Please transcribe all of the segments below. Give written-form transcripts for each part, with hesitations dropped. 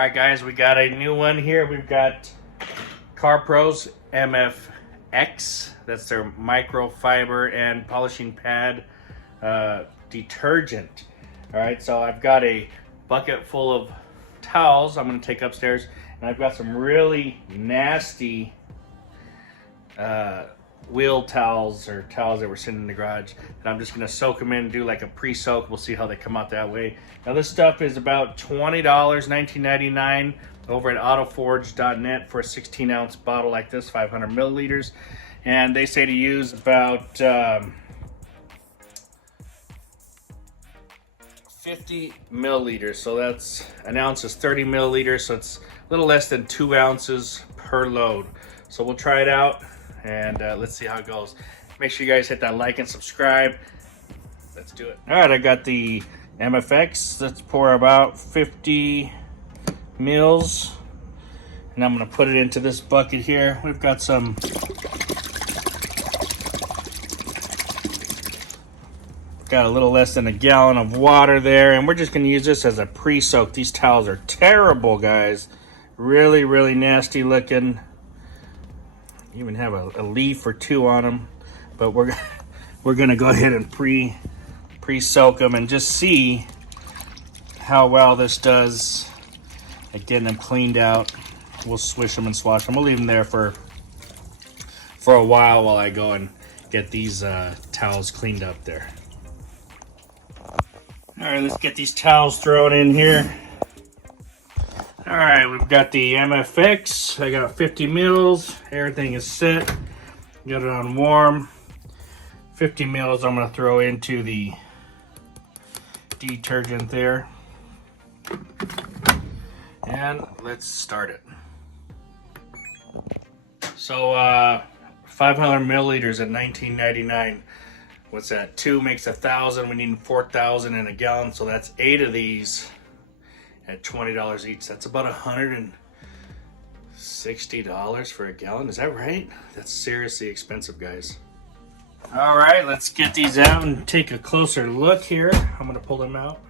Alright guys, we got a new one here. We've got CarPro's MFX. That's their microfiber and polishing pad detergent. Alright, so I've got a bucket full of towels I'm going to take upstairs, and I've got some really nasty wheel towels or towels that were sitting in the garage, and I'm just going to soak them in and do like a pre-soak. We'll see how they come out that way. Now this stuff is about $20, $19.99 over at autoforge.net for a 16-ounce bottle like this, 500 milliliters, and they say to use about 50 milliliters, so that's an ounce is 30 milliliters, so it's a little less than 2 ounces per load. So we'll try it out and let's see how it goes. Make sure you guys hit that like and subscribe. Let's do it. All right, I got the MFX. Let's pour about 50 mils, and I'm gonna put it into this bucket here. We've got some got a little less than a gallon of water there, and we're just gonna use this as a pre-soak. These towels are terrible, guys. Really, really nasty looking. Even have a leaf or two on them, but we're gonna go ahead and pre-soak them and just see how well this does at getting them cleaned out. We'll swish them and swash them. We'll leave them there for a while I go and get these towels cleaned up there. All right, let's get these towels thrown in here. All right, we've got the MFX. I got 50 mils. Everything is set. Got it on warm. 50 mils I'm gonna throw into the detergent there. And let's start it. So 500 milliliters at $19.99. What's that? 2 makes 1,000. We need 4,000 in a gallon, so that's 8 of these at $20 each. That's about $160 for a gallon. Is that right? That's seriously expensive, guys. All right, let's get these out and take a closer look here. I'm gonna pull them out.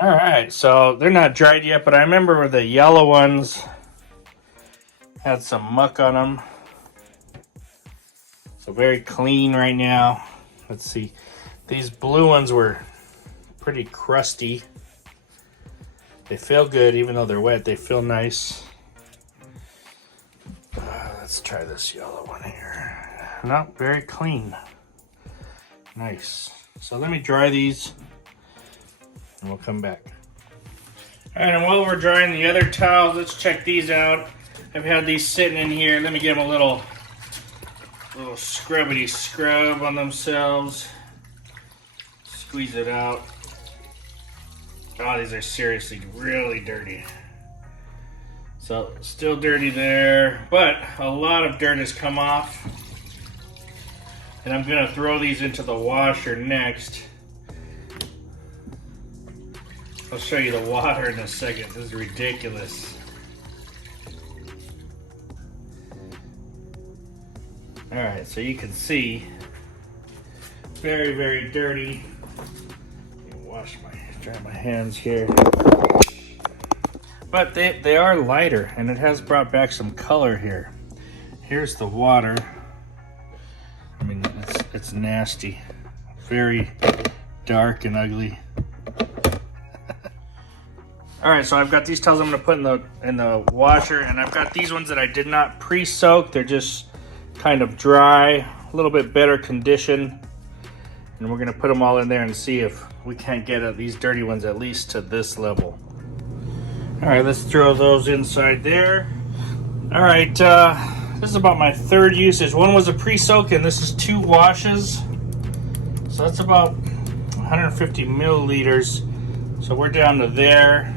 All right, so they're not dried yet, but I remember the yellow ones had some muck on them. So very clean right now. Let's see. These blue ones were pretty crusty. They feel good, even though they're wet. They feel nice. Let's try this yellow one here. Not very clean. Nice. So let me dry these, and we'll come back. All right, and while we're drying the other towels, let's check these out. I've had these sitting in here. Let me give them a little scrubbity scrub on themselves. Squeeze it out. Oh, these are seriously really dirty. So still dirty there, but a lot of dirt has come off. And I'm gonna throw these into the washer next. I'll show you the water in a second. This is ridiculous. All right, so you can see, very, very dirty. Let me dry my hands here. But they are lighter, and it has brought back some color here. Here's the water. I mean, it's nasty. Very dark and ugly. All right, so I've got these towels I'm gonna put in the washer, and I've got these ones that I did not pre-soak. They're just kind of dry, a little bit better condition. And we're gonna put them all in there and see if we can't get these dirty ones at least to this level. All right, let's throw those inside there. All right, this is about my third usage. One was a pre-soak, and this is 2 washes. So that's about 150 milliliters. So we're down to there.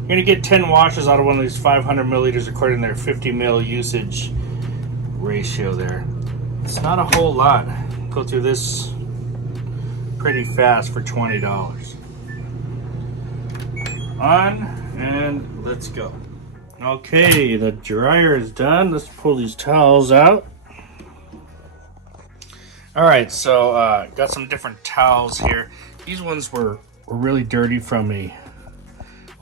You're gonna get 10 washes out of one of these 500 milliliters according to their 50 mil usage ratio there. It's not a whole lot. Go through this pretty fast for $20. On, and let's go. Okay, the dryer is done. Let's pull these towels out. All right, so got some different towels here. These ones were really dirty from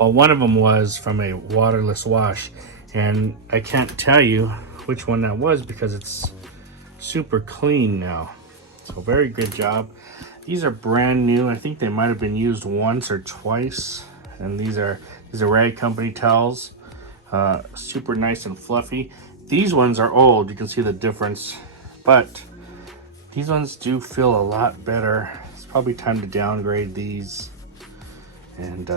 Well, one of them was from a waterless wash, and I can't tell you which one that was because it's super clean now. So very good job. These are brand new. I think they might have been used once or twice. And these are Rag Company towels. Super nice and fluffy. These ones are old. You can see the difference. But these ones do feel a lot better. It's probably time to downgrade these. And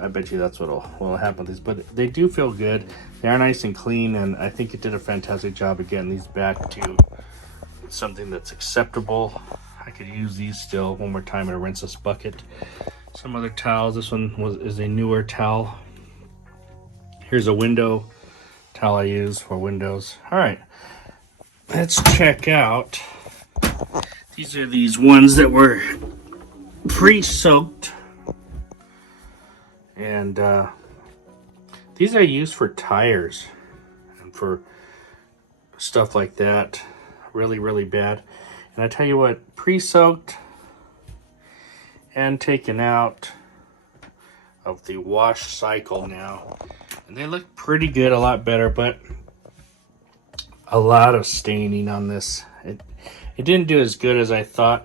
I bet you that's what'll happen with these. But they do feel good. They are nice and clean. And I think it did a fantastic job of getting these back to something that's acceptable. I could use these still one more time in a rinseless bucket. Some other towels. This one is a newer towel. Here's a window towel I use for windows. All right, let's check out. These are these ones that were pre-soaked, and these are used for tires and for stuff like that. Really bad. And I tell you what, pre-soaked and taken out of the wash cycle now, and they look pretty good, a lot better, but a lot of staining on this. It didn't do as good as I thought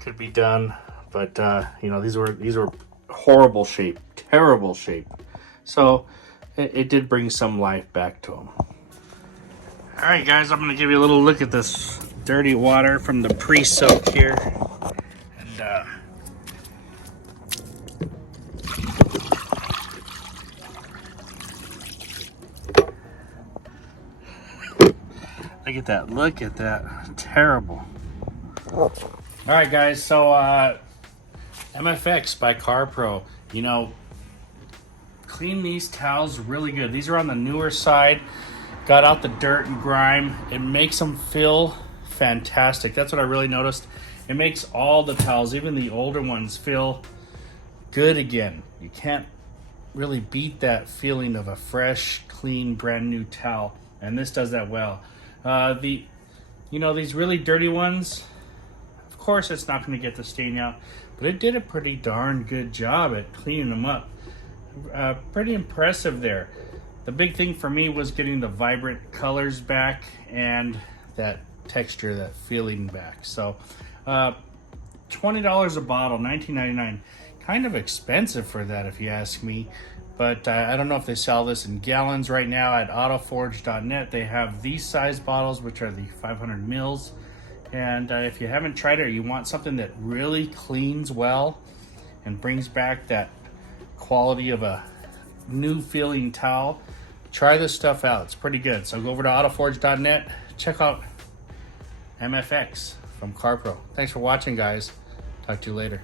could be done, but you know, these were horrible shape, terrible shape. So it did bring some life back to them. All right, guys, I'm gonna give you a little look at this dirty water from the pre-soak here. And look at that, terrible. All right, guys, so MFX by CarPro, you know, clean these towels really good. These are on the newer side. Got out the dirt and grime. It makes them feel fantastic. That's what I really noticed. It makes all the towels, even the older ones, feel good again. You can't really beat that feeling of a fresh, clean, brand new towel. And this does that well. You know, these really dirty ones, of course it's not going to get the stain out, but it did a pretty darn good job at cleaning them up. Pretty impressive there. The big thing for me was getting the vibrant colors back and that texture, that feeling back. So $20 a bottle, $19.99. Kind of expensive for that if you ask me. But I don't know if they sell this in gallons right now. At autoforge.net, they have these size bottles, which are the 500 mils. And if you haven't tried it, or you want something that really cleans well and brings back that quality of a new feeling towel, try this stuff out. It's pretty good. So go over to autoforge.net, check out MFX from CarPro. Thanks for watching, guys. Talk to you later.